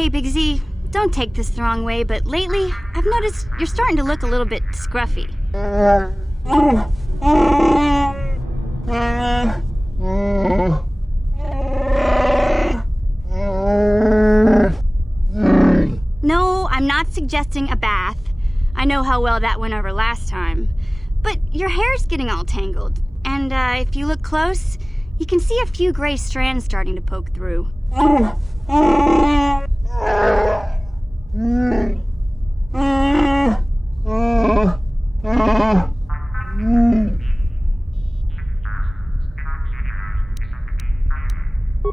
Hey, Big Z, don't take this the wrong way, but lately, I've noticed you're starting to look a little bit scruffy. No, I'm not suggesting a bath. I know how well that went over last time. But your hair's getting all tangled, and if you look close, you can see a few gray strands starting to poke through.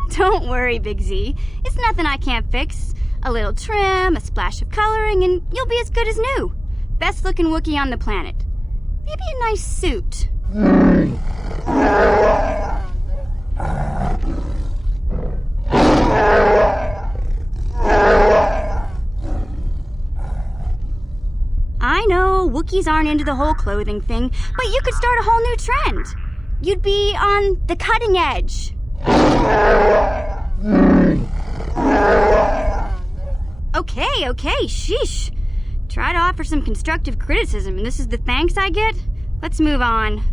Don't worry, Big Z. It's nothing I can't fix. A little trim, a splash of coloring, and you'll be as good as new. Best looking Wookiee on the planet. Maybe a nice suit. I know, Wookiees aren't into the whole clothing thing, but you could start a whole new trend. You'd be on the cutting edge. Okay, sheesh. Try to offer some constructive criticism, and this is the thanks I get? Let's move on.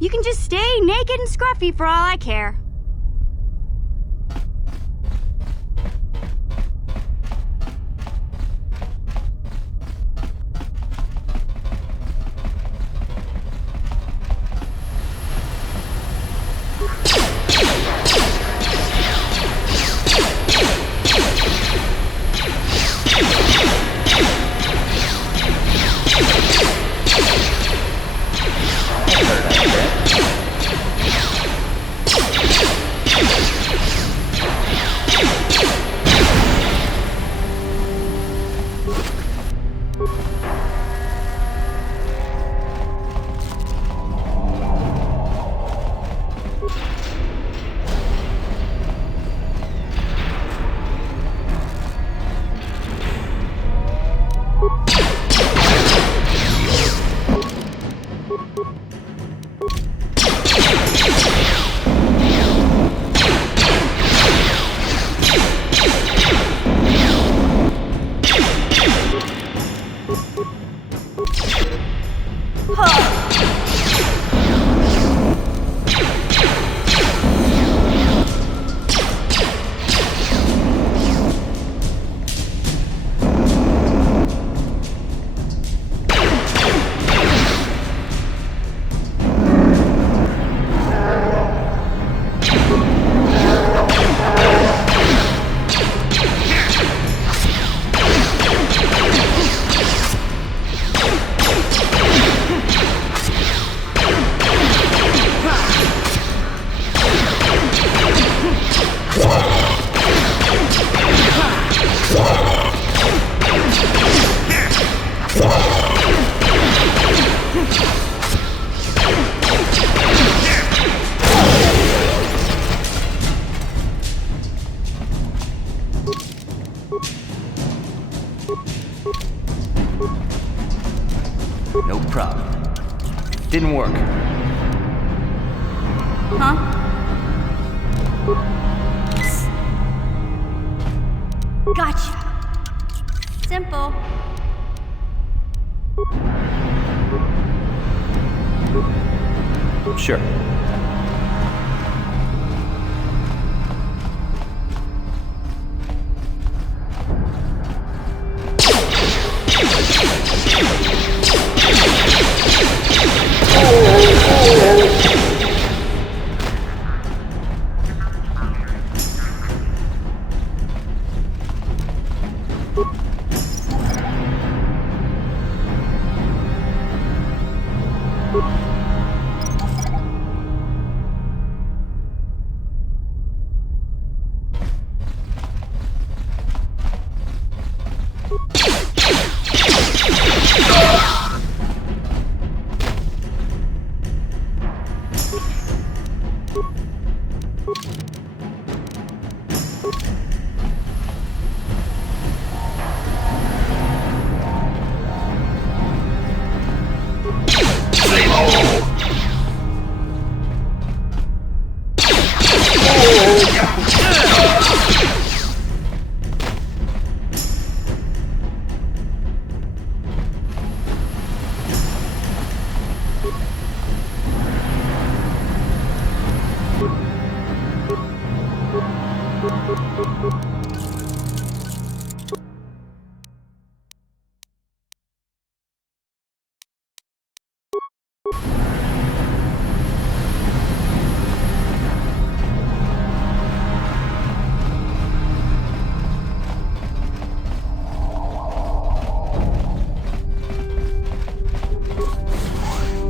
You can just stay naked and scruffy for all I care. No problem. Didn't work. Huh? Gotcha. Simple. Sure.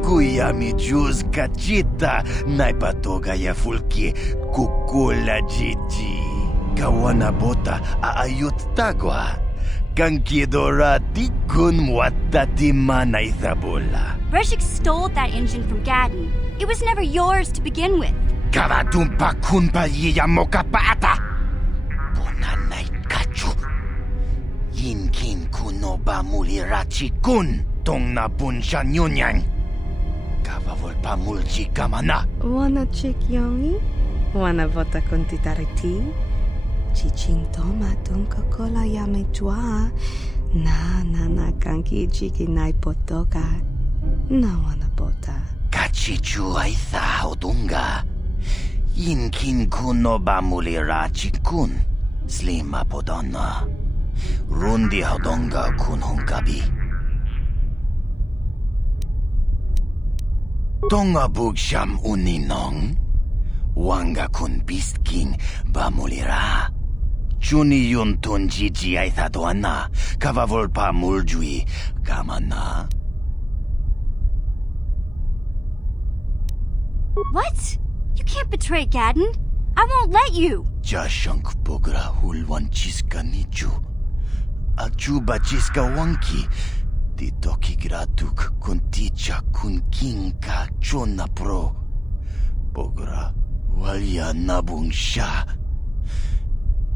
Kuyami juz kachita naipatoga ya fulki kukula jiji. Kawana bota aayot tagwa. Kankidora tikun muattatima na ithabola. Breshik stole that engine from Gadden. It was never yours to begin with. Karatumpa kunpa yiya mokapata. Bonanay kachu. Yinkin kunoba mulirachi kun. Tong na bunsha nyunyang. Kavavolpa mulchi kamana. Wana chik yongi? Wana vota kontitariti? Chichintoma tunka kola yame jua. Na kanki chiki nai potoka. Na wana bota. Kachichu aitha odunga. Yinkin kuno ba mulira chikun. Slima podonna. Rundi hodonga kun hunkabi. Tonga bugsham uninong. Wanga kun beast king ba mulira. Chuni yun tun jiji aitha doana. Kavavolpa muljui kamana. What? You can't betray Gadden. I won't let you. Jashank bogra hulwan chiska nichu. Achuba chiska wanki. Titoki gratuk kunticha kun kinka chona pro. Bogra walya nabung sha.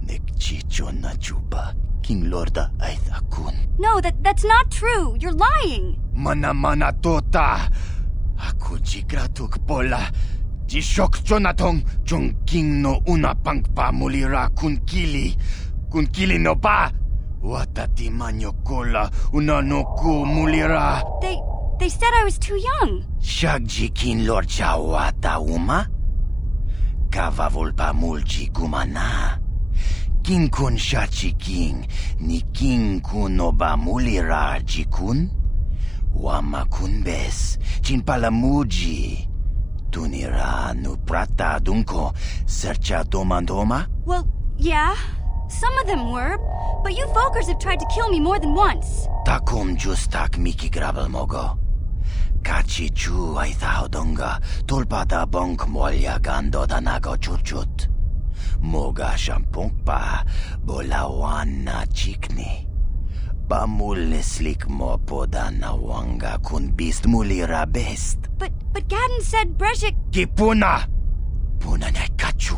Nekchi chona chuba king lorda aitha kun. No, that's not true. You're lying. Mana tota. Aku jigratuk pola. Jishok Jonatong Jong King no una pangpa mulira kunkili. Kunkili no pa. Watati manyo kola una no ku mulira. They said I was too young. Shagji kin lorcha wata uma. Kavavolpa mulchi kumana. King kun shachi king. Ni king kun no ba mulira jikun. Wama kun bes. Chin palamuji. Tunira nu prata dunko sercha domandoma? Well, yeah. Some of them were, but you folkers have tried to kill me more than once. Takum justak miki grabel mogo. Kachi chu aitha hodonga tulpada bonk molya gando danago churchut. Moga shampongpa bolawana chikni. Bamul slik mo podana wanga kun beast mulira best. But Gadden said Breshik... Kipuna! Puna na kachu.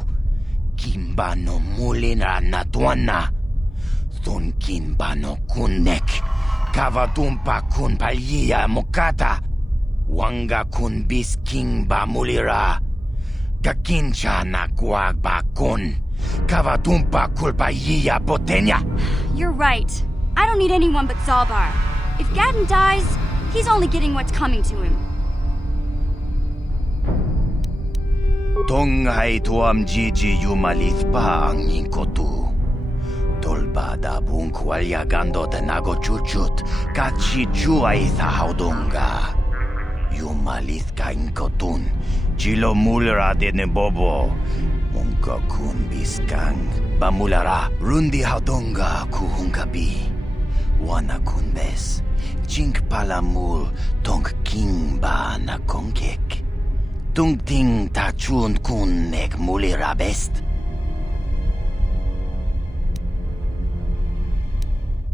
Kimba no mulina na tuana. Thun kimba no kunek. Kavatumpa kun palia mokata. Wanga kun bis kimba mulira. Kakincha na kwagba kun. Kavatumpa kulpaiya botenya. You're right. I don't need anyone but Zalbar. If Gadden dies, he's only getting what's coming to him. Tonghai tuam jiji yumalith pa ang ninkotu. Tolbada bunk walya gando tenago chuchut. Kachi chuay haudonga. Yumalith ka inkotun. Chilo mulra de nebobo. Munka kun biskang. Bamulara. Rundi haudonga kuhungabi. Wana kun bes. Chink palamul tong king ba na kongkek. Tung ting ta chun kun nek mulira best.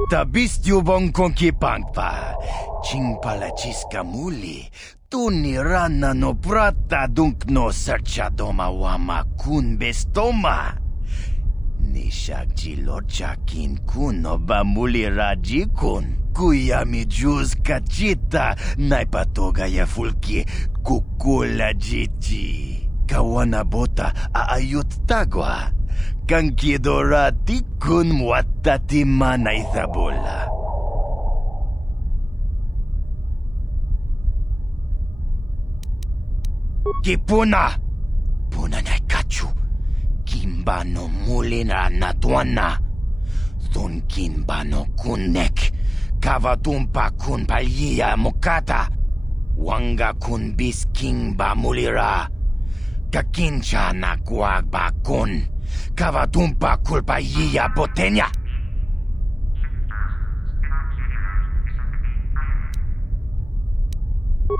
Ta bist yubong konki pangpa. Ching pala chiska muli. Tuni rana no prata dunk no sercha doma wama kun bestoma. Nishak jilorcha kin kun no ba mulira jikun. Kuya mi juz kachita naipatoga ya fulki kukula jiji. Kawana bota aayot tagwa. Kankidora tikun muatatima na ithabola. Kipuna! Puna na kachu. Kimba bano mulina natuana. Thunkin bano kunnek. Kavatumpa kun palia mukata. Wanga kun bisking ba mulira. Kakincha na kuag ba kun. Kavatumpa kulpa yia potenya.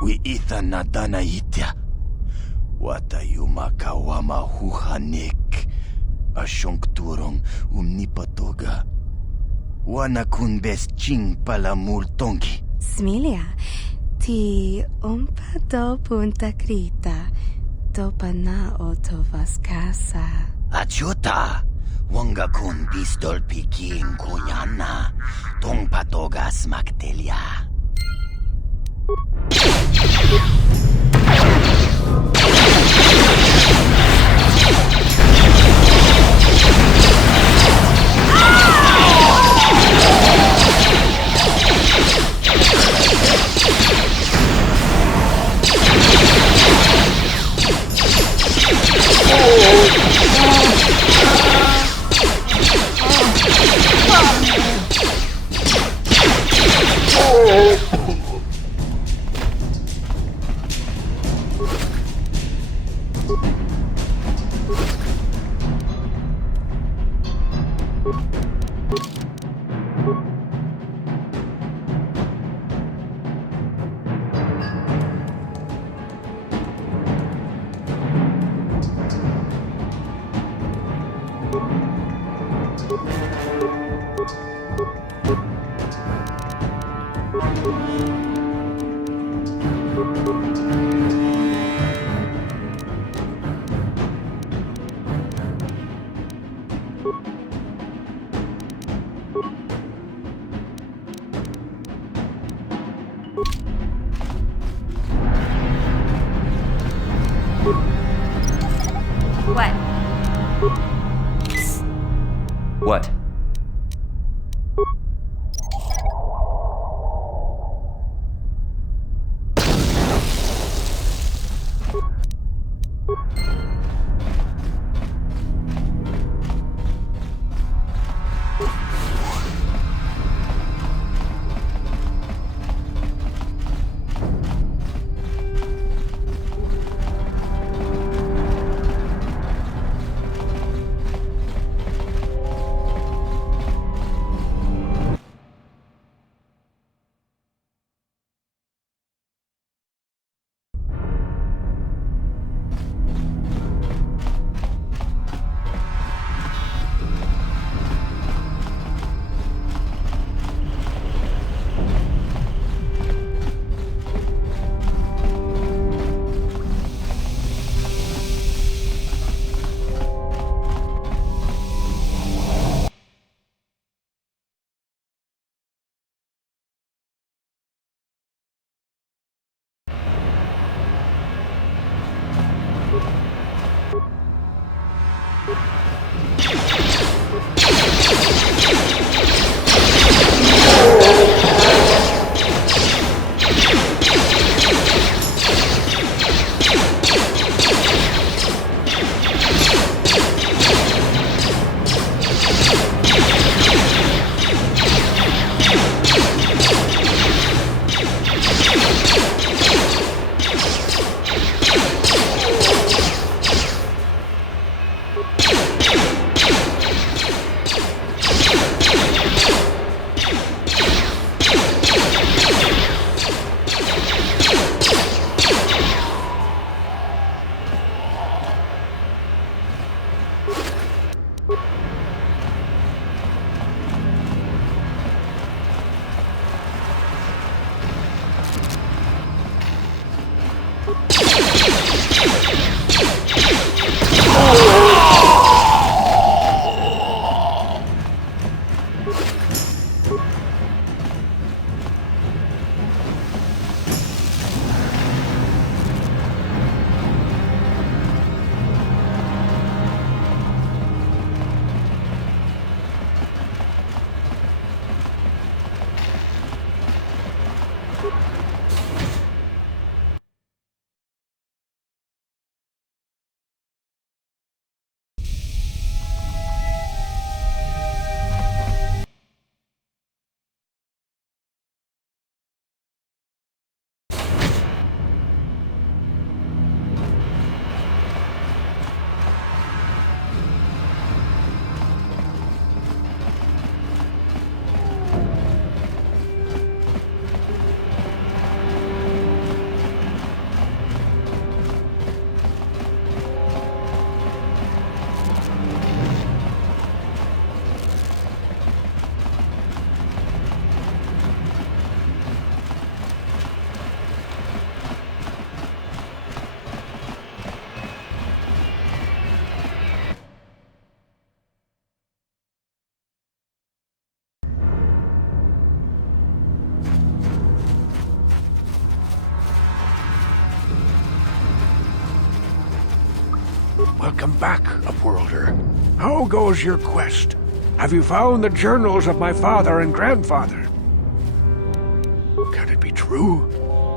Wi itha na dana itya. Wata yuma kawama huhanik. Asyongturong umnipatoga. Wana kun bes ching pala multongi. Smilia, ti umpa do punta krita. Topa na oto vaskasa. Achuta. Wanga kun pistol piking kunyana. Tong patogas magtelia. What? What? Welcome back, Upworlder. How goes your quest? Have you found the journals of my father and grandfather? Can it be true?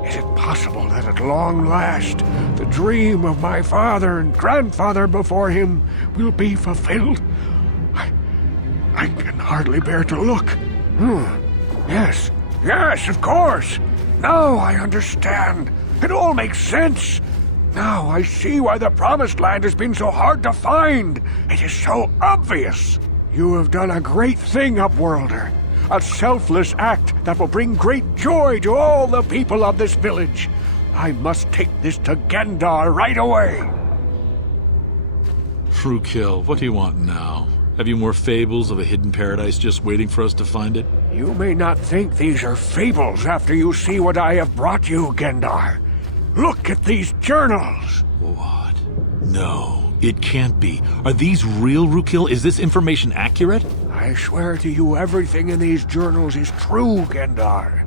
Is it possible that at long last, the dream of my father and grandfather before him will be fulfilled? I can hardly bear to look. Yes, of course. Now I understand. It all makes sense. Now I see why the Promised Land has been so hard to find. It is so obvious. You have done a great thing, Upworlder. A selfless act that will bring great joy to all the people of this village. I must take this to Gendar right away. Rookil, what do you want now? Have you more fables of a hidden paradise just waiting for us to find it? You may not think these are fables after you see what I have brought you, Gendar. Look at these journals. What? No, it can't be. Are these real, Rookil? Is this information accurate? I swear to you everything in these journals is true, Gendar.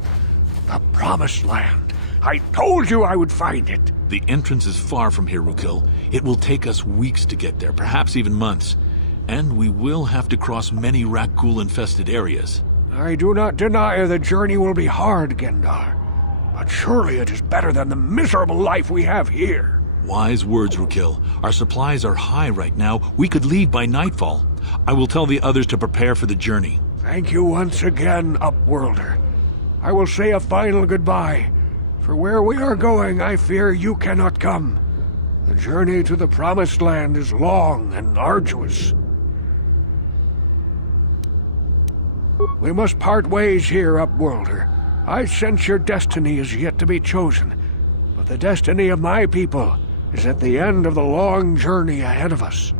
The Promised Land. I told you I would find it. The entrance is far from here, Rookil. It will take us weeks to get there, perhaps even months. And we will have to cross many Rakghoul-infested areas. I do not deny the journey will be hard, Gendar. But surely it is better than the miserable life we have here. Wise words, Rookil. Our supplies are high right now. We could leave by nightfall. I will tell the others to prepare for the journey. Thank you once again, Upworlder. I will say a final goodbye. For where we are going, I fear you cannot come. The journey to the Promised Land is long and arduous. We must part ways here, Upworlder. I sense your destiny is yet to be chosen, but the destiny of my people is at the end of the long journey ahead of us.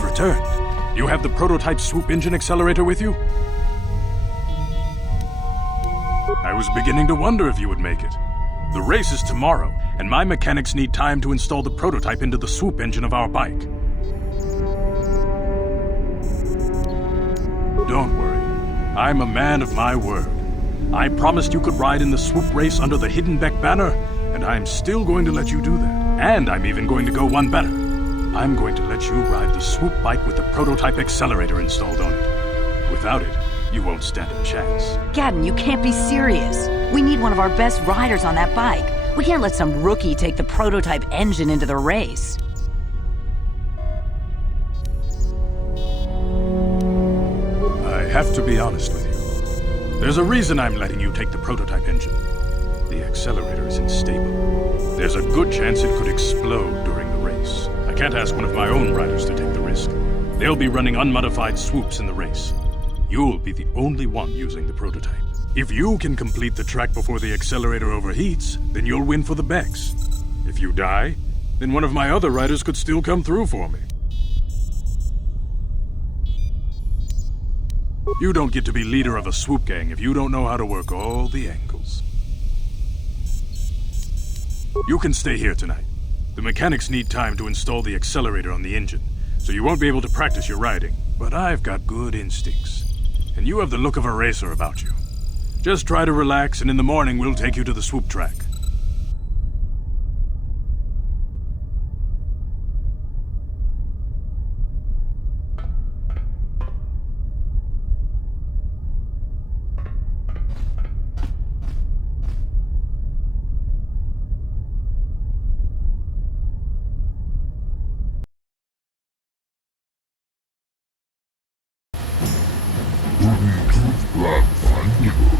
Returned. You have the prototype swoop engine accelerator with you? I was beginning to wonder if you would make it. The race is tomorrow, and my mechanics need time to install the prototype into the swoop engine of our bike. Don't worry. I'm a man of my word. I promised you could ride in the swoop race under the Hidden Beck banner, and I'm still going to let you do that. And I'm even going to go one better. I'm going to let you ride the swoop bike with the prototype accelerator installed on it. Without it, you won't stand a chance. Gadden, you can't be serious. We need one of our best riders on that bike. We can't let some rookie take the prototype engine into the race. I have to be honest with you. There's a reason I'm letting you take the prototype engine. The accelerator is unstable. There's a good chance it could explode during the race. I can't ask one of my own riders to take the risk. They'll be running unmodified swoops in the race. You'll be the only one using the prototype. If you can complete the track before the accelerator overheats, then you'll win for the Becks. If you die, then one of my other riders could still come through for me. You don't get to be leader of a swoop gang if you don't know how to work all the angles. You can stay here tonight. The mechanics need time to install the accelerator on the engine, so you won't be able to practice your riding. But I've got good instincts, and you have the look of a racer about you. Just try to relax, and in the morning we'll take you to the swoop track.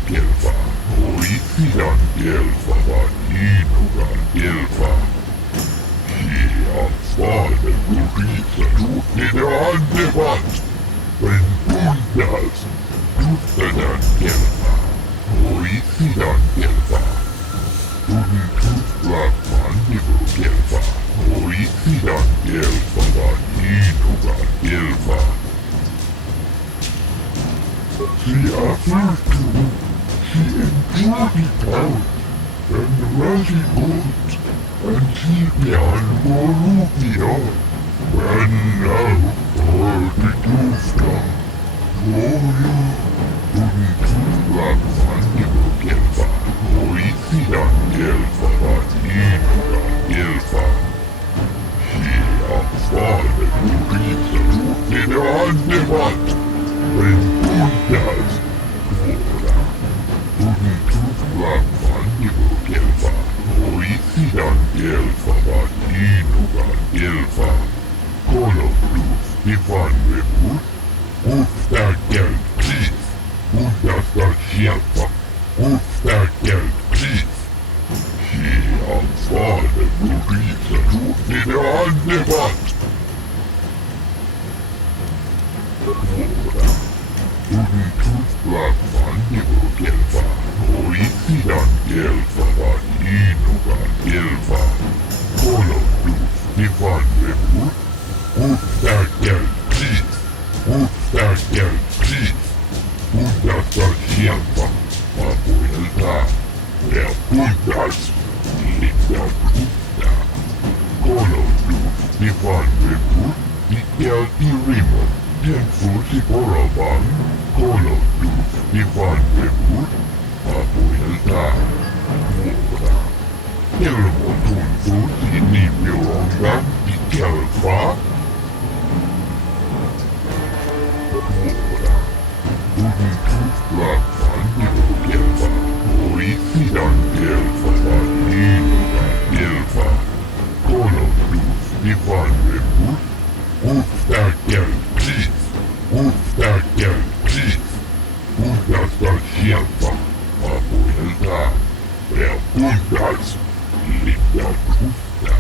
gelfa, oisidan gelfa, vaan inugan gelfa. Fader Gurisa gjorde andevat, men bundas tuttadan gelfa, oisidan gelfa. Tunnin tutlaapaan nivu gelfa, oisidan gelfa, vaan inugan gelfa. She aftertu, she enjoyed it out, and Rashi good, and she began Borupia, and now the Dufta, Gloria, Tunni Tutlaap Fannivu Gelfa, Oisidan Gelfa, vaan Inugan Gelfa. She affaarde Gurisa tuttede andevat, men bundas tuoda. Tunni Tutlaap Fannivu Gelfa, oisidan gelfa, vaan inugan gelfa. Kolottuus ifan veput, ufta geld kriis, undasta sieltä, ufta geld kriis. Hian faade Gurisa tuttede andevat. Tuoda. Tunni Tutlaap Fannivu Gelfa, oisidan gelfa, vaan inugan gelfa. Kolottuus ifan veput, ufta geld kriis, ufta geld kriis. Undasta sieltä, apuilta, ja pundas, liittää ufta. Kolottuus ifan veput, pitkälti rimo. Den fusi porovan, kolottuus ifan veput, apuilta, vuoda. Helmo tuntuu sinipilonga kelfaa. Vuoda. Tunni tutlaap Fannivu Gelfa, oisidan gelfa, vaan inugan gelfa. Kolottuus ifan veput, ufta geld kriis, ufta geld kriis. Undasta sieltä, apuilta, ja pundas, liittää ufta.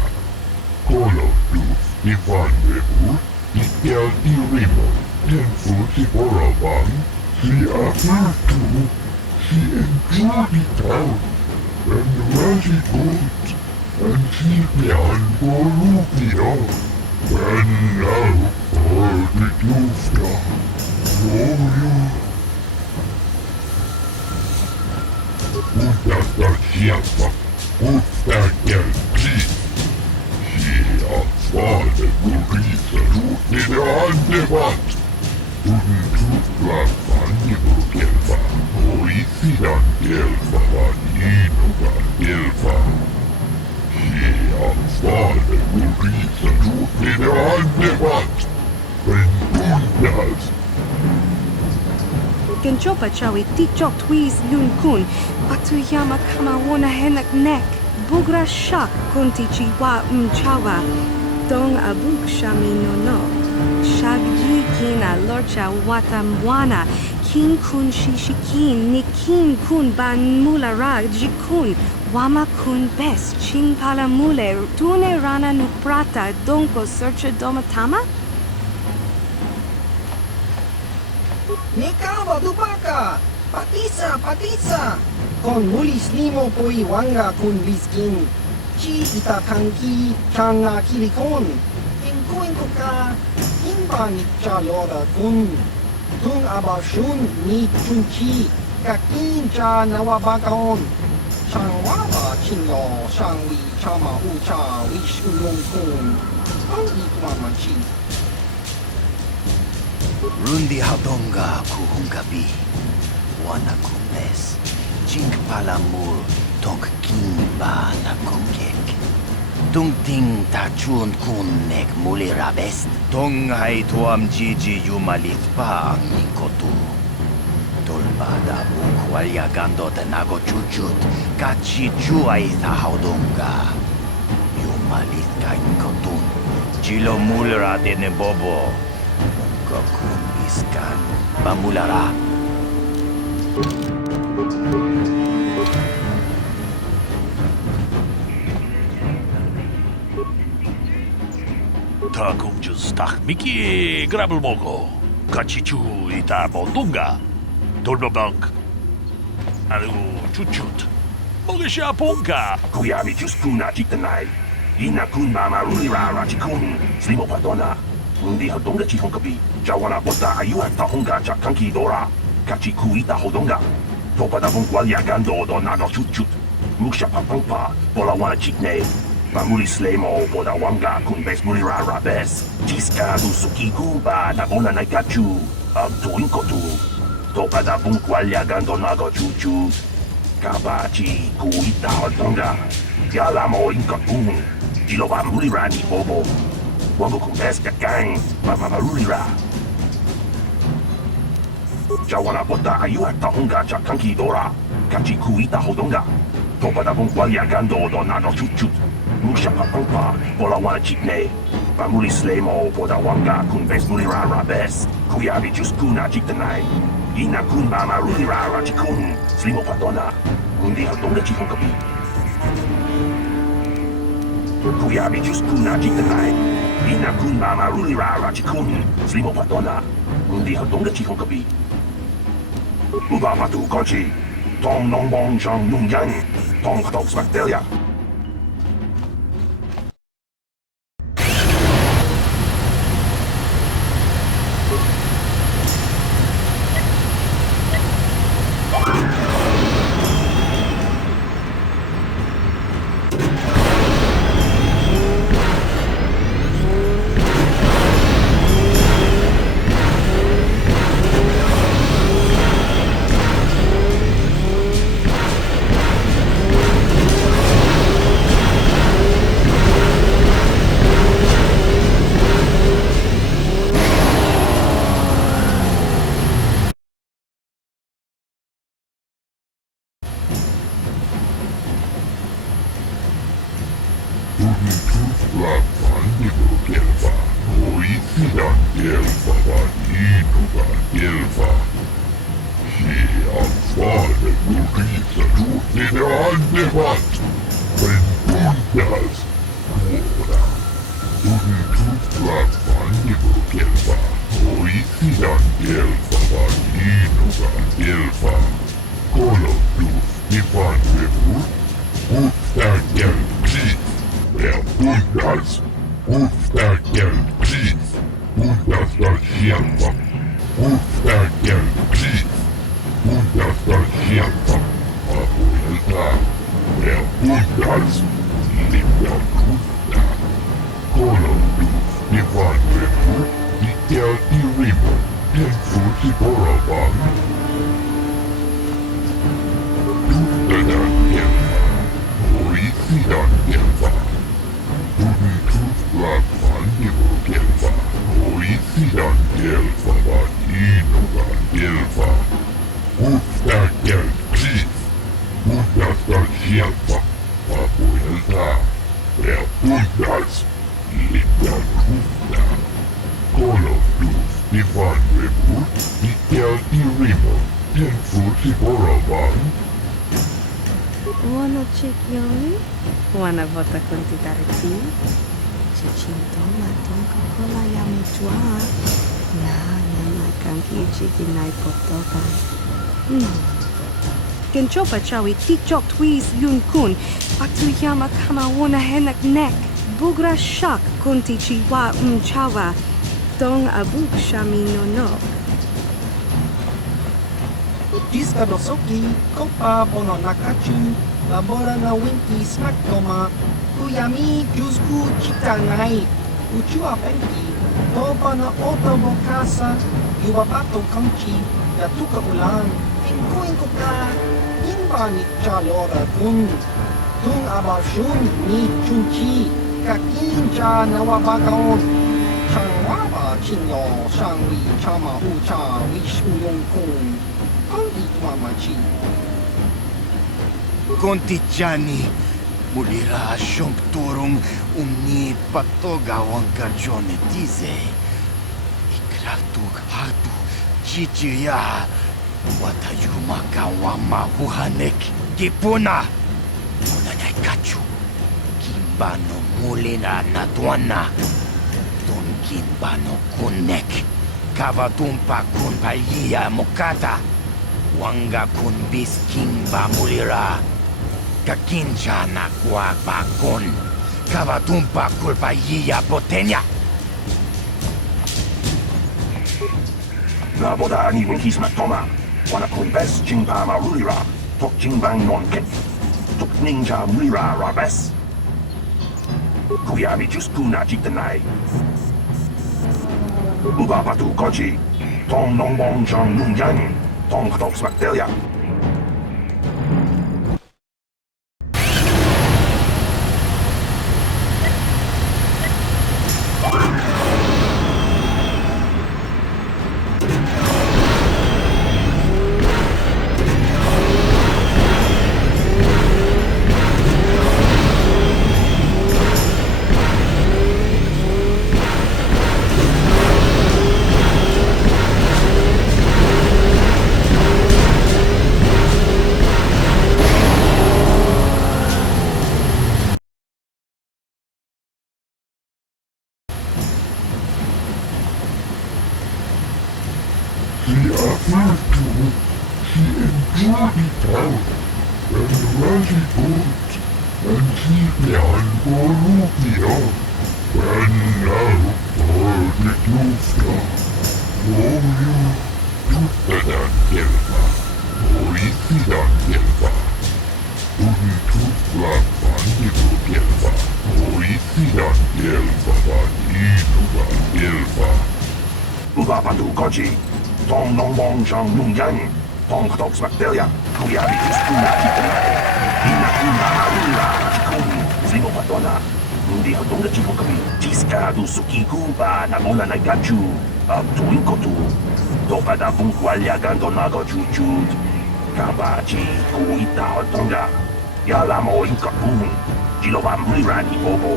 Kolottuus ifan veput, pitkälti rimo. Den fusi porovan, she aftertu, she enjoyed it out, and Rashi good, and she began Borupia, and now the Dufta, Gloria. Undasta sieltä, ufta geld kriis. Hian faade Gurisa tuttede andevat. Tunni Tutlaap Fannivu Gelfa, oisidan gelfa, vaan inugan gelfa. Hian faade Gurisa tuttede andevat, men bundas. Genchopa chawi tichok twiz lun kun, atuyama kama wona henak nek, bugra shak kunti chiwa mchawa, dong abuk shami no. Shagji kina lorcha watamwana, kin kun shishikin, nikin kun ban mulara jikun, wama kun bes, ching palamule, tune rana nuprata, donko searcha domatama? Nikawa dupaka, patisa, kon mulis limo poi wanga kun biskin, chi itakanki changa kilikon, inko ka, imba nikcha loda kun, tung abashun ni chunchi, kakin cha nawabakon, shang waba chinyo, shang wi chama ucha, wish ulong kun, ang ikmamachi. Rundi hadonga kuhungabi, wana kumbes, chink palamur, tonk kimba na kongek. Tung ting tachun kunnek mulirabest, tong hai tuam jiji yumalithpa ang inkotu. Tolbada bukwalya gandot nago chuchut, kachi juay sa haudonga. Yumalith ka inkotun, chilo mulra de bobo. Kokun iskan, bamulara. Ta kumjus tak miki grabel mogo. Kachichu ita bondunga. Dolbabank. Alu chuchut. Mogisha punka. Kuyabi juskuna chitanai. Ina kun mama rulirara chikun. Slimo padona. Undi hodonga chihonkapi. Jawana bota ayuan tahonga chakanki dora. Kachiku ita hodonga. Topada bungwalia gando do nago chuchut. Muksha papangpa. Bola wana chikne. Mamuli slemo boda wanga kun bes mulirara bes. Jiska du suki kuba na bona naikachu. Tuinkotu. Topada bungwalia gando nago chuchut. Kabachi kuita hodonga. Yalamo inkakun. Jiloba mulirani bobo. Wango kumbes kakang. Mama marulira. Jawana bota ayuat tahonga chakanki dora. Kachi kuita hodonga. Topada bungwalia gando do nago chuchut. Musha papangpa. Bola wana chikne. Mamuli slemo boda wanga kun bes mulirara bes. Kuyabi juskuna chiktanai. Ina kun mama rulirara chikun. Slimo padona. Undi hodonga chihonkapi. Kuyabi juskuna chiktanai. Ina kun mama rulirara chikun. Slimo padona. Undi hodonga chihonkapi. Uba patu konchi. Tong nong bong chang nung yang. Tong katok svaktelia. Wana vota kontitariti. Chichintoma tonka kola yamutua. Na kanki chiki nai potoka. Kenchopa chawi tikchok twiz yun kun. Atuyama kama wana henak nek. Bugra shak kunti chiwa chawa. Dong abuk shami no no. Jiska dosoki. Kopa bono nakachu. Labora na winki smaktoma. Kuyami jusku chitanai. Uchua penki. Topa na otobokasa. Yuwapato kamchi. Yatuka ulan. Inkuin ko ka. Inba ni chalora kun. Tung abashun ni chunchi. Kakin cha nawabagaon. Changwaba chinyo. Shangwi chama ucha. Wishu yung kun. Ang itwamachi. Contigiani, mulira shomturung umni patoga wankarjone dize. Ikratuk hatu chichiya, Watayuma kawama huhanek kipuna. Unanay kachu. Kimbano mulina natuana. Don kimbano kunek. Kavatumpa kun palia mokata. Wanga kun bisking bamulira. Kakincha na guapakon. Kavatumpa kulpalia potenya. Naboda ni win kismat toma. Wana kun bes jingpa marulira. Tok jingbang non kek. Tok ninja mulira rabes. Kuyami just kuna jitanai. Uba batu koji. Tong nong bong chang nung yang. Tong katok smakdelia. Uba batu koji. Tong nong bong chang nung yang. Tong katok smakdelia. Kuyami just kuna jitanai. Ina kuna marulira chikun. Slimo patona. Hindi hadonga chiko kami. Jiska du suki kuba na mula na gachu. SWKotOR. Topada bungkwalya gando nago chuchut. Kabachi kuita hadonga. Yalamo inkapun. Jiloba mulira ni bobo.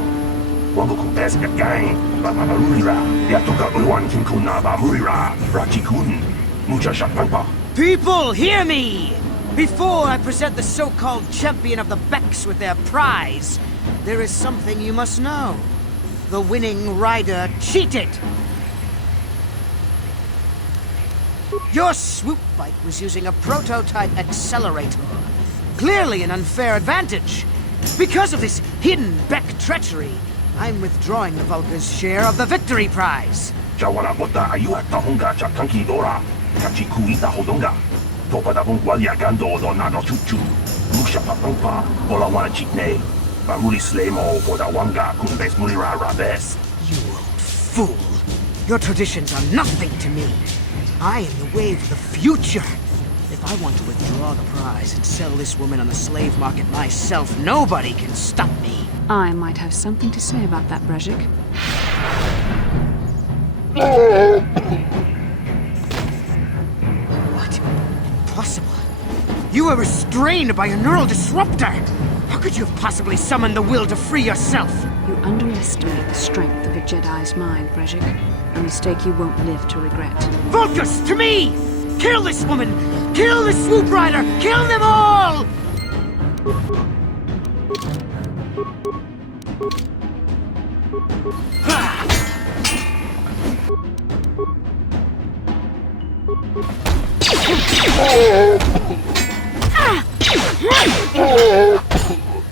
Wango kumpes kakay. Baba marulira. Yatoka uwan kinkuna ba mulira. Rachikun. Mucha shakpanpa. People, hear me! Before I present the so-called champion of the Becks with their prize, there is something you must know. The winning rider cheated! Your swoop bike was using a prototype accelerator. Clearly an unfair advantage. Because of this hidden Beck treachery, I'm withdrawing the Vulca's share of the victory prize. Jawana bota ayuat tahonga chakanki dora. Kachi kuita hodonga. Topada bungkwalya gando do nano chuchu. Musha papampa. Bola wana chikne. Bamuli slemo boda wanga kunbes mulira rabes. You old fool! Your traditions are nothing to me. I am the wave of the future. If I want to withdraw the prize and sell this woman on the slave market myself, nobody can stop me. I might have something to say about that, Brejik. What? Impossible. You were restrained by a neural disruptor. How could you have possibly summoned the will to free yourself? You underestimate the strength of a Jedi's mind, Brejik. A mistake you won't live to regret. Vulcus, to me! Kill this woman! Kill the swoop rider! Kill them all!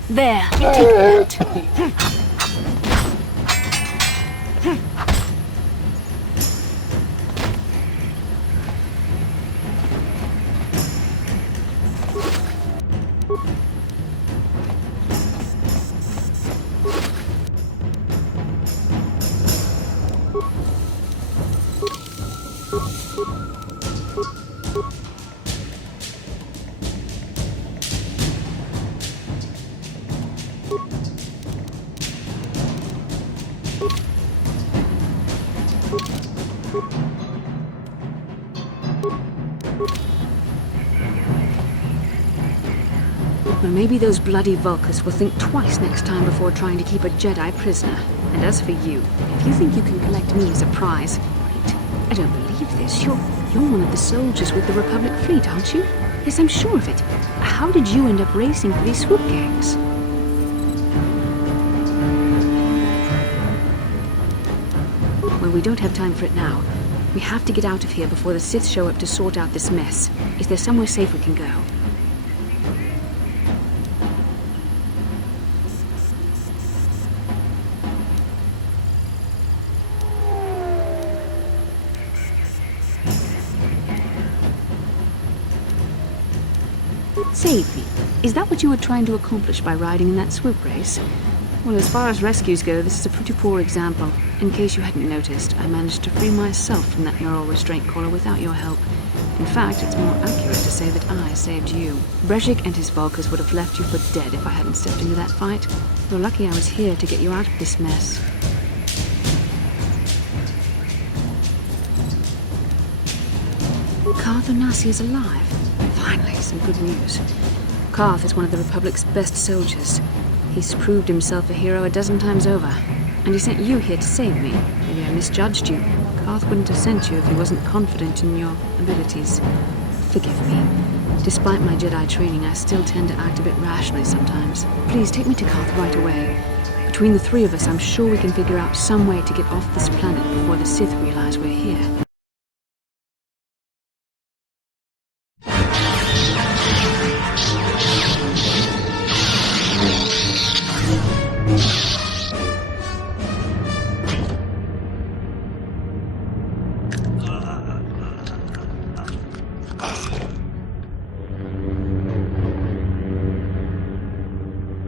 There, take that. Well, maybe those bloody Vulcans will think twice next time before trying to keep a Jedi prisoner. And as for you, if you think you can collect me as a prize, wait, I don't believe this. You're You're one of the soldiers with the Republic fleet, aren't you? Yes, I'm sure of it. How did you end up racing for these swoop gangs? Well, we don't have time for it now. We have to get out of here before the Sith show up to sort out this mess. Is there somewhere safe we can go? Save me. Is that what you were trying to accomplish by riding in that swoop race? Well, as far as rescues go, this is a pretty poor example. In case you hadn't noticed, I managed to free myself from that neural restraint collar without your help. In fact, it's more accurate to say that I saved you. Brezhik and his Volkers would have left you for dead if I hadn't stepped into that fight. You're lucky I was here to get you out of this mess. Karth Onasi is alive. Finally, some good news. Karth is one of the Republic's best soldiers. He's proved himself a hero a dozen times over. And he sent you here to save me. Maybe I misjudged you. Karth wouldn't have sent you if he wasn't confident in your abilities. Forgive me. Despite my Jedi training, I still tend to act a bit rashly sometimes. Please take me to Karth right away. Between the three of us, I'm sure we can figure out some way to get off this planet before the Sith realize we're here.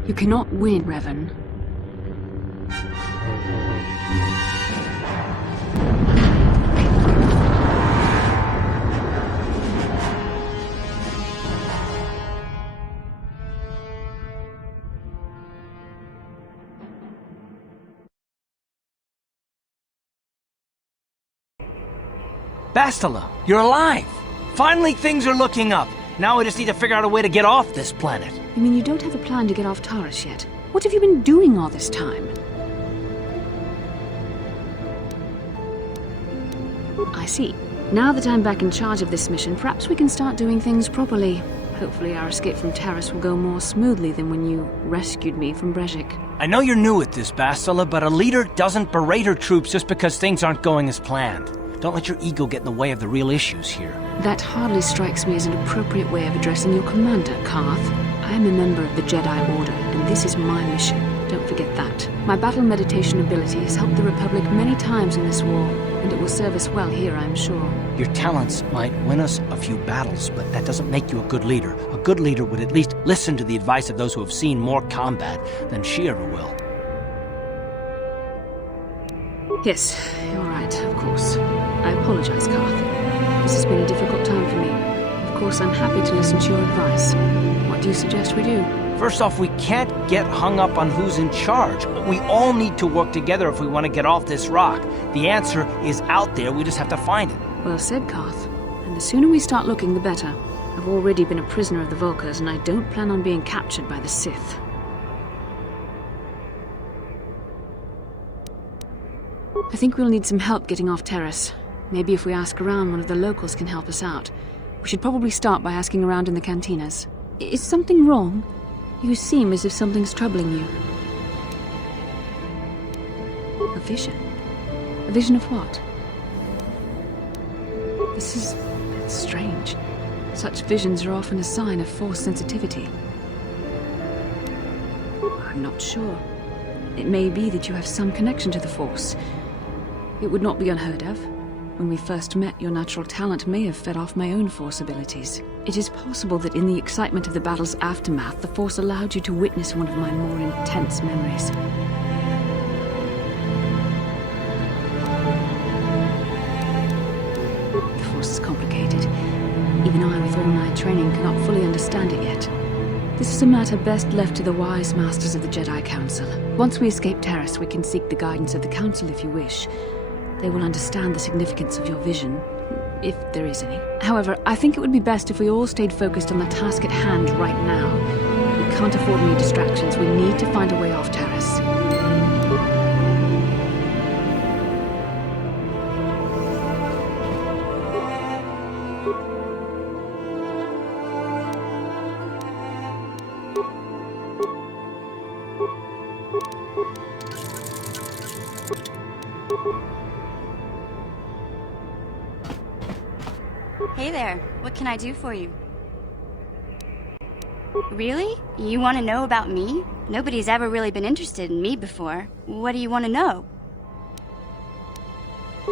You cannot win, Revan. Bastila, you're alive! Finally, things are looking up. Now we just need to figure out a way to get off this planet. You mean you don't have a plan to get off Taurus yet? What have you been doing all this time? I see. Now that I'm back in charge of this mission, perhaps we can start doing things properly. Hopefully our escape from Taurus will go more smoothly than when you rescued me from Brezhik. I know you're new at this, Bastila, but a leader doesn't berate her troops just because things aren't going as planned. Don't let your ego get in the way of the real issues here. That hardly strikes me as an appropriate way of addressing your commander, Karth. I am a member of the Jedi Order, and this is my mission. Don't forget that. My battle meditation ability has helped the Republic many times in this war, and it will serve us well here, I'm sure. Your talents might win us a few battles, but that doesn't make you a good leader. A good leader would at least listen to the advice of those who have seen more combat than she ever will. Yes, you're right, of course. I apologize, Karth. This has been a difficult time for me. Of course, I'm happy to listen to your advice. What do you suggest we do? First off, we can't get hung up on who's in charge. We all need to work together if we want to get off this rock. The answer is out there, we just have to find it. Well said, Karth. And the sooner we start looking, the better. I've already been a prisoner of the Volkers, and I don't plan on being captured by the Sith. I think we'll need some help getting off Taurus. Maybe if we ask around, one of the locals can help us out. We should probably start by asking around in the cantinas. Is something wrong? You seem as if something's troubling you. A vision? A vision of what? This is strange. Such visions are often a sign of Force sensitivity. I'm not sure. It may be that you have some connection to the Force. It would not be unheard of. When we first met, your natural talent may have fed off my own Force abilities. It is possible that in the excitement of the battle's aftermath, the Force allowed you to witness one of my more intense memories. The Force is complicated. Even I, with all my training, cannot fully understand it yet. This is a matter best left to the wise masters of the Jedi Council. Once we escape Taurus, we can seek the guidance of the Council if you wish. They will understand the significance of your vision, if there is any. However, I think it would be best if we all stayed focused on the task at hand right now. We can't afford any distractions. We need to find a way off Taurus. Hey there, what can I do for you? Really? You want to know about me? Nobody's ever really been interested in me before. What do you want to know?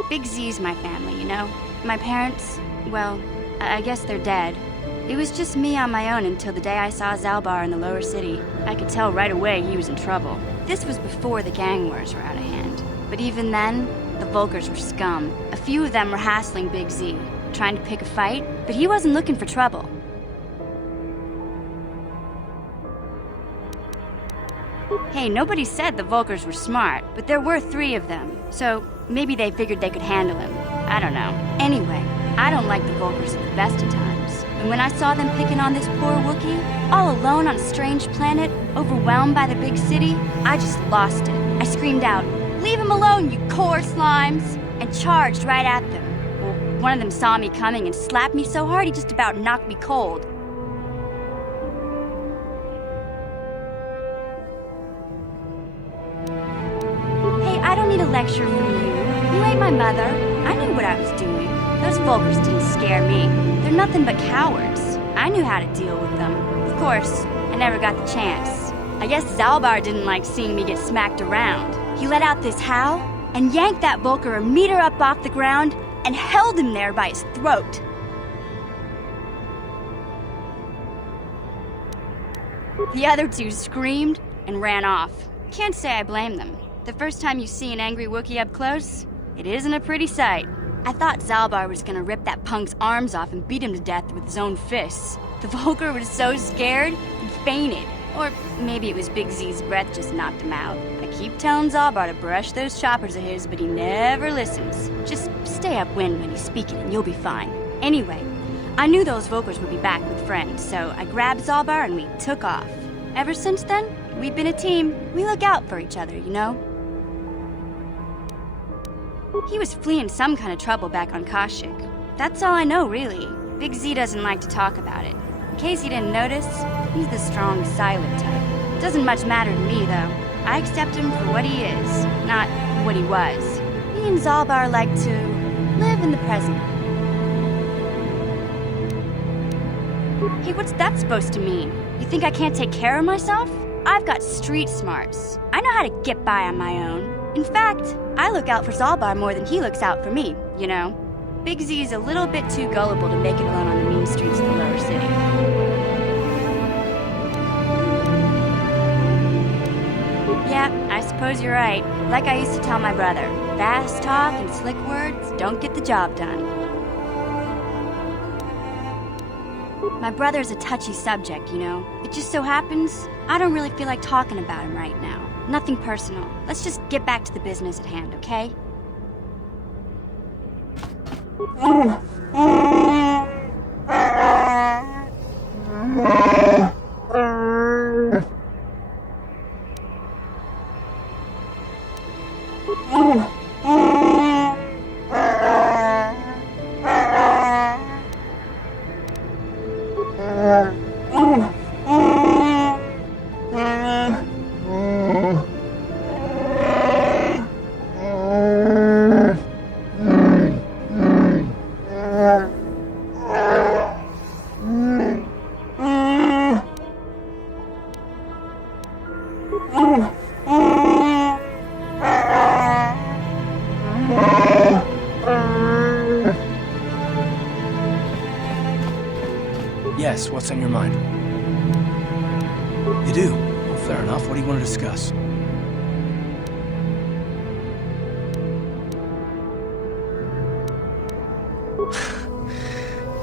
Big Z's my family, you know? My parents, well, I guess they're dead. It was just me on my own until the day I saw Zalbar in the lower city. I could tell right away he was in trouble. This was before the gang wars were out of hand. But even then, the Volkers were scum. A few of them were hassling Big Z, trying to pick a fight, but he wasn't looking for trouble. Hey, nobody said the Volkers were smart, but there were 3 of them, so maybe they figured they could handle him. I don't know. Anyway, I don't like the Volkers at the best of times. And when I saw them picking on this poor Wookiee, all alone on a strange planet, overwhelmed by the big city, I just lost it. I screamed out, "Leave him alone, you core slimes!" and charged right at them. Well, one of them saw me coming and slapped me so hard he just about knocked me cold. I don't need a lecture from you. You ain't my mother. I knew what I was doing. Those Volkers didn't scare me. They're nothing but cowards. I knew how to deal with them. Of course, I never got the chance. I guess Zalbar didn't like seeing me get smacked around. He let out this howl and yanked that Volker a meter up off the ground and held him there by his throat. The other 2 screamed and ran off. Can't say I blame them. The first time you see an angry Wookiee up close, it isn't a pretty sight. I thought Zalbar was gonna rip that punk's arms off and beat him to death with his own fists. The Volker was so scared, he fainted. Or maybe it was Big Z's breath just knocked him out. I keep telling Zalbar to brush those choppers of his, but he never listens. Just stay upwind when he's speaking and you'll be fine. Anyway, I knew those Volkers would be back with friends, so I grabbed Zalbar and we took off. Ever since then, we've been a team. We look out for each other, you know? He was fleeing some kind of trouble back on Kashyyyk. That's all I know, really. Big Z doesn't like to talk about it. In case you didn't notice, he's the strong, silent type. Doesn't much matter to me, though. I accept him for what he is, not what he was. Me and Zalbar like to live in the present. Hey, what's that supposed to mean? You think I can't take care of myself? I've got street smarts. I know how to get by on my own. In fact, I look out for Zalbar more than he looks out for me, you know? Big Z is a little bit too gullible to make it alone on the mean streets of the lower city. Yeah, I suppose you're right. Like I used to tell my brother, fast talk and slick words don't get the job done. My brother's a touchy subject, you know? It just so happens, I don't really feel like talking about him right now. Nothing personal. Let's just get back to the business at hand, okay? Yes, what's on your mind? You do? Well, fair enough. What do you want to discuss?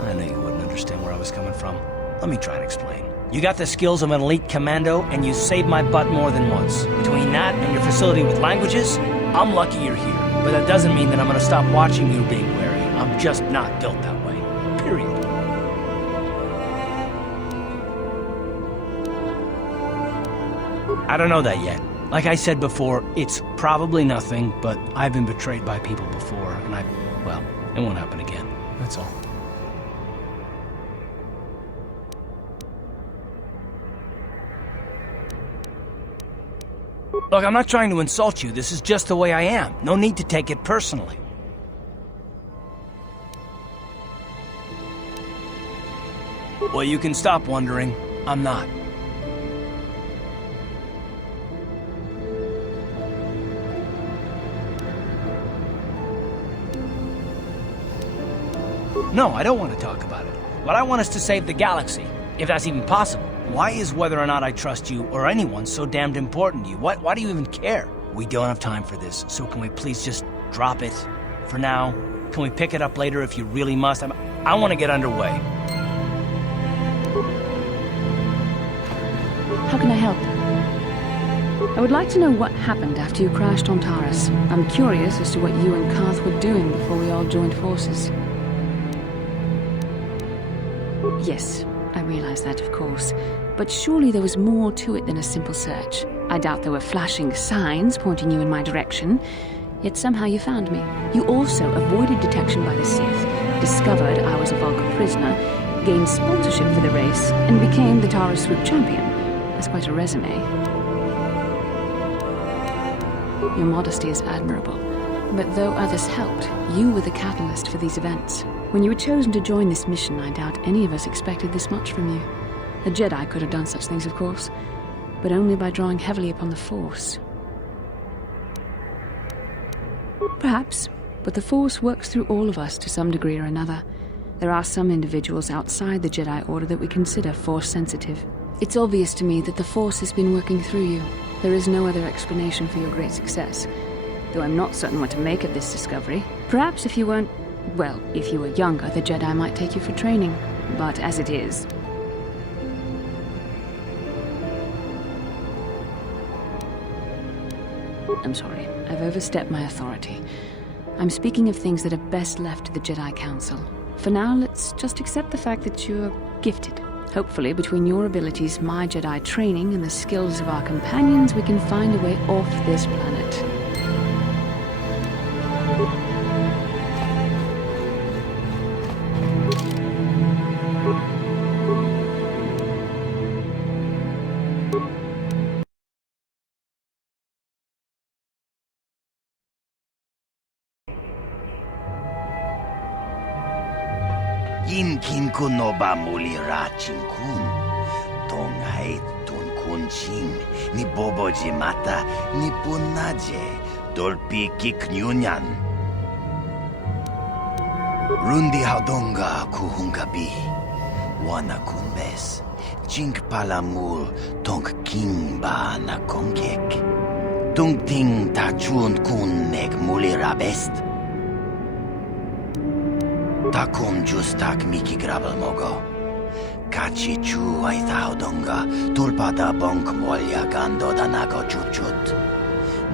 I knew you wouldn't understand where I was coming from. Let me try to explain. You got the skills of an elite commando, and you saved my butt more than once. Between that and your facility with languages, I'm lucky you're here. But that doesn't mean that I'm gonna stop watching you being wary. I'm just not built that way. Period. I don't know that yet. Like I said before, it's probably nothing, but I've been betrayed by people before, and well, it won't happen again. That's all. Look, I'm not trying to insult you. This is just the way I am. No need to take it personally. Well, you can stop wondering. I'm not. No, I don't want to talk about it. What I want is to save the galaxy, if that's even possible. Why is whether or not I trust you or anyone so damned important to you? Why do you even care? We don't have time for this, so can we please just drop it for now? Can we pick it up later if you really must? I want to get underway. How can I help? I would like to know what happened after you crashed on Taurus. I'm curious as to what you and Karth were doing before we all joined forces. Yes, I realize that, of course. But surely there was more to it than a simple search. I doubt there were flashing signs pointing you in my direction. Yet somehow you found me. You also avoided detection by the Sith, discovered I was a Vulcan prisoner, gained sponsorship for the race, and became the Taurus Swoop champion. That's quite a resume. Your modesty is admirable. But though others helped, you were the catalyst for these events. When you were chosen to join this mission, I doubt any of us expected this much from you. A Jedi could have done such things, of course, but only by drawing heavily upon the Force. Perhaps, but the Force works through all of us to some degree or another. There are some individuals outside the Jedi Order that we consider Force-sensitive. It's obvious to me that the Force has been working through you. There is no other explanation for your great success, though I'm not certain what to make of this discovery. Perhaps if you weren't... well, if you were younger, the Jedi might take you for training. But as it is... I'm sorry, I've overstepped my authority. I'm speaking of things that are best left to the Jedi Council. For now, let's just accept the fact that you're gifted. Hopefully, between your abilities, my Jedi training, and the skills of our companions, we can find a way off this planet. Yin kin kun no ba muli ra chin kun. Tong hai tun kun chin. Ni bobo jimata ni punaje. Dolpi kik nyunyan. Rundi haudonga kuhungabi. Wana kunbes. Chink palamul tong king ba na kongek. Tung ting ta chun kun nek muli ra best. Takum justak miki grabel mogo. Kachi chu ay thaudonga tulpada bonk molya gando danago chuchut.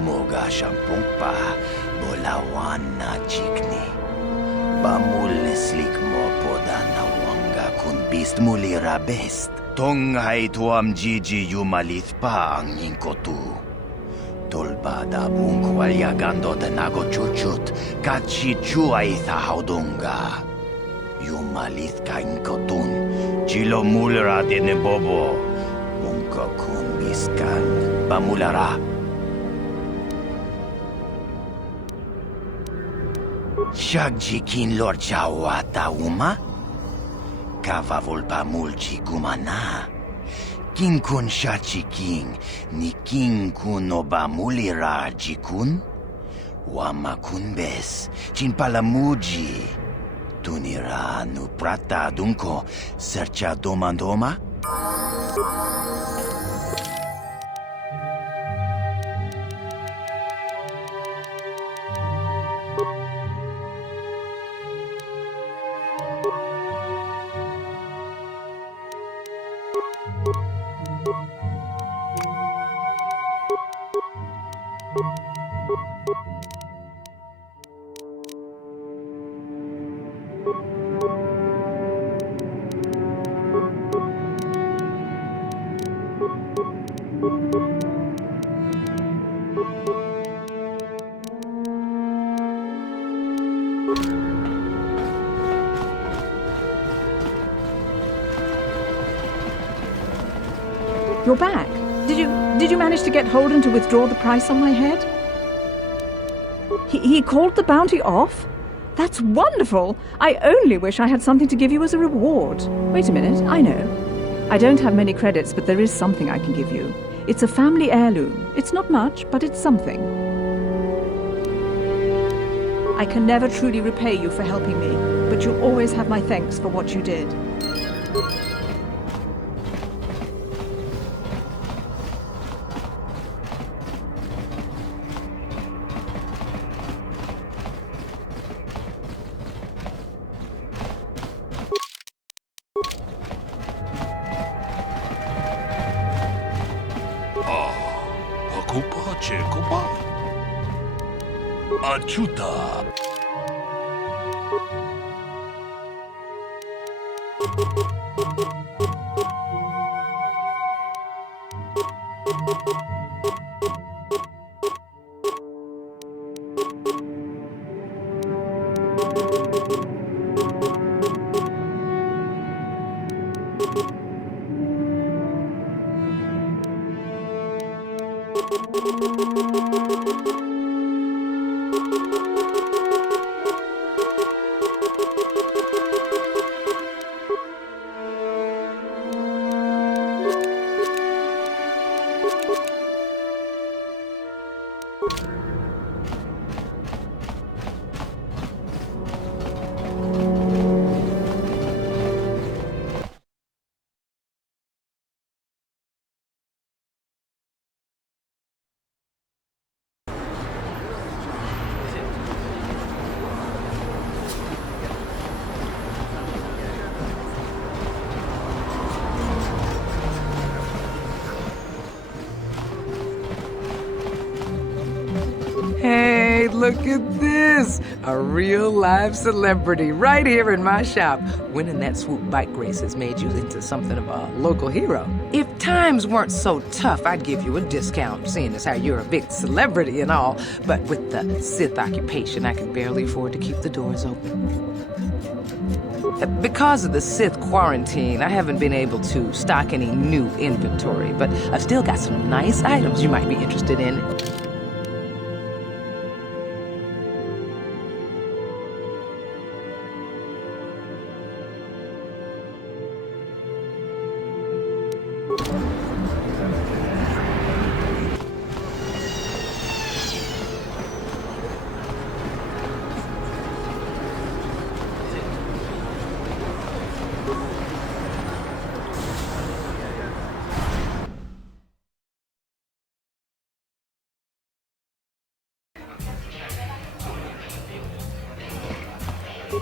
Moga shampungpa bolawana chikni. Bamul slik mo poda na wanga kun bist mulira best. Tong ay tuam jiji yumalith pa ang inkotu. Tulpada bunk walya gando danago chuchut. Kachi chu ay thaudonga. Yumalith kain kotun, chilo mulra de bobo, munka kun biskan, bamulara. Shagji kin lor chawa tauma, kava volpa mulchi gumana. Kin kun shachi king, ni king kun oba mulira jikun, wama kun bes, chin palamuji. Tunira nu prata dunko sercha domandoma? You're back. Did you manage to get Holden to withdraw the price on my head? He called the bounty off? That's wonderful! I only wish I had something to give you as a reward. Wait a minute, I know. I don't have many credits, but there is something I can give you. It's a family heirloom. It's not much, but it's something. I can never truly repay you for helping me, but you'll always have my thanks for what you did. Pakupa, Chekopa? Achuta. Hey, look at this! A real live celebrity right here in my shop. Winning that swoop bike race has made you into something of a local hero. If times weren't so tough, I'd give you a discount, seeing as how you're a big celebrity and all. But with the Sith occupation, I can barely afford to keep the doors open. Because of the Sith quarantine, I haven't been able to stock any new inventory, but I've still got some nice items you might be interested in.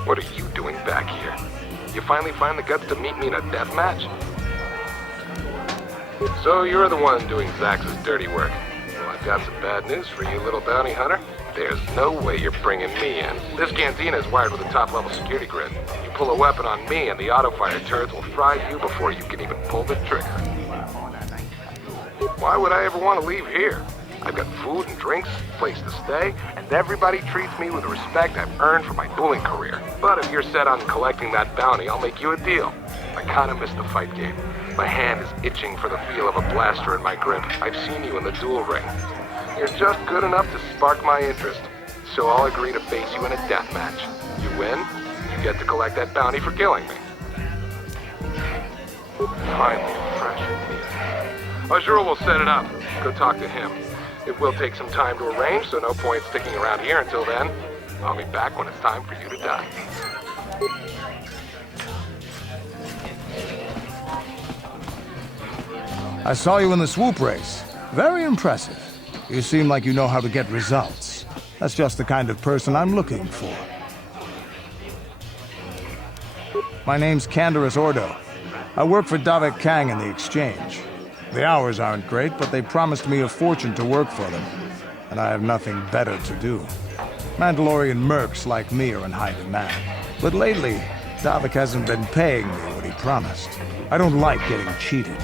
What are you doing back here? You finally find the guts to meet me in a death match? So you're the one doing Zax's dirty work. Well, I've got some bad news for you, little bounty hunter. There's no way you're bringing me in. This cantina is wired with a top-level security grid. You pull a weapon on me and the auto-fire turrets will fry you before you can even pull the trigger. Why would I ever want to leave here? I've got food and drinks, place to stay, and everybody treats me with the respect I've earned from my dueling career. But if you're set on collecting that bounty, I'll make you a deal. I kinda missed the fight game. My hand is itching for the feel of a blaster in my grip. I've seen you in the duel ring. You're just good enough to spark my interest, so I'll agree to face you in a death match. You win, you get to collect that bounty for killing me. Finally, a fresh idea. Azura will set it up. Go talk to him. It will take some time to arrange, so no point sticking around here until then. I'll be back when it's time for you to die. I saw you in the swoop race. Very impressive. You seem like you know how to get results. That's just the kind of person I'm looking for. My name's Canderous Ordo. I work for Davik Kang in the Exchange. The hours aren't great, but they promised me a fortune to work for them, and I have nothing better to do. Mandalorian mercs like me are in high demand. But lately, Davik hasn't been paying me what he promised. I don't like getting cheated,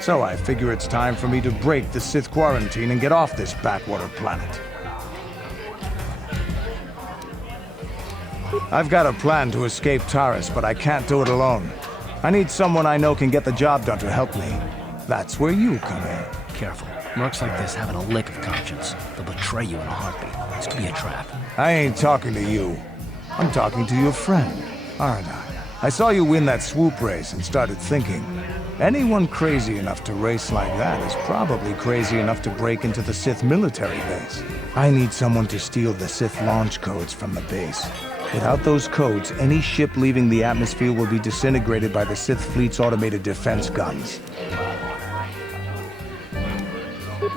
so I figure it's time for me to break the Sith quarantine and get off this backwater planet. I've got a plan to escape Taris, but I can't do it alone. I need someone I know can get the job done to help me. That's where you come in. Careful. Mercs like this haven't a lick of conscience. They'll betray you in a heartbeat. This could be a trap. I ain't talking to you. I'm talking to your friend, aren't I? I saw you win that swoop race and started thinking, anyone crazy enough to race like that is probably crazy enough to break into the Sith military base. I need someone to steal the Sith launch codes from the base. Without those codes, any ship leaving the atmosphere will be disintegrated by the Sith fleet's automated defense guns.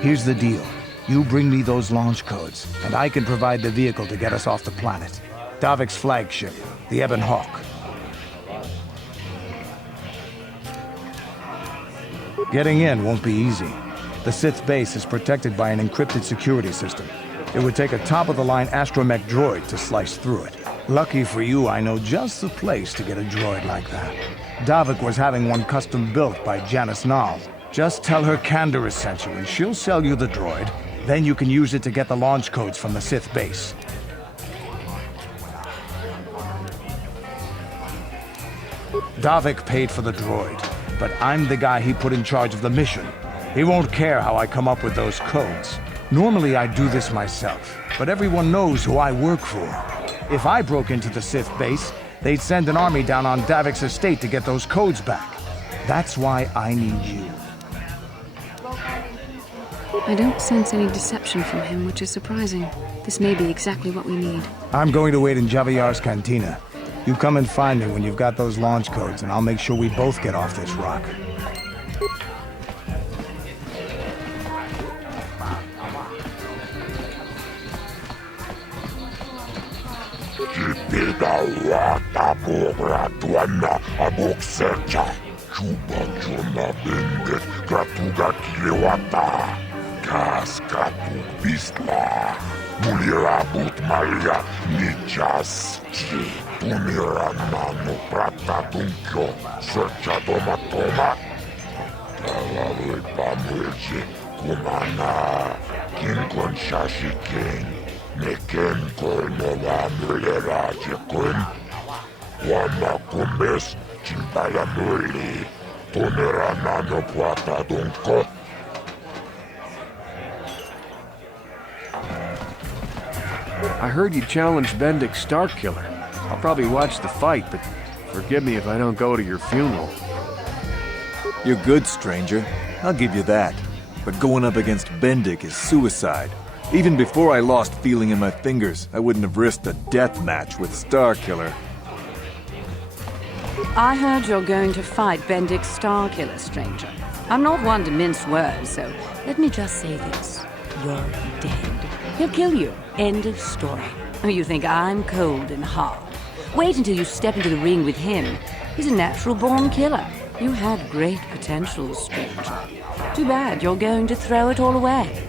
Here's the deal. You bring me those launch codes, and I can provide the vehicle to get us off the planet. Davik's flagship, the Ebon Hawk. Getting in won't be easy. The Sith base is protected by an encrypted security system. It would take a top-of-the-line astromech droid to slice through it. Lucky for you, I know just the place to get a droid like that. Davik was having one custom built by Janice Nall. Just tell her Candaris sent you and she'll sell you the droid. Then you can use it to get the launch codes from the Sith base. Davik paid for the droid, but I'm the guy he put in charge of the mission. He won't care how I come up with those codes. Normally I'd do this myself, but everyone knows who I work for. If I broke into the Sith base, they'd send an army down on Davik's estate to get those codes back. That's why I need you. I don't sense any deception from him, which is surprising. This may be exactly what we need. I'm going to wait in Javier's cantina. You come and find me when you've got those launch codes, and I'll make sure we both get off this rock. Mulirabut Malia Nichasti Tumiranano Prata Dunkyo Searcha Toma Talavui Pamulji Kumana Kinkon Shashikin Neken Kolnova Mulera Jekun Wama Kumbes Chimpaya Muli Tumiranano Prata Dunko. I heard you challenged Bendik's Starkiller. I'll probably watch the fight, but forgive me if I don't go to your funeral. You're good, stranger. I'll give you that. But going up against Bendik is suicide. Even before I lost feeling in my fingers, I wouldn't have risked a death match with Starkiller. I heard you're going to fight Bendik's Starkiller, stranger. I'm not one to mince words, so let me just say this. You're dead. He'll kill you. End of story. Oh, you think I'm cold and hard? Wait until you step into the ring with him. He's a natural-born killer. You had great potential, stranger. Too bad you're going to throw it all away.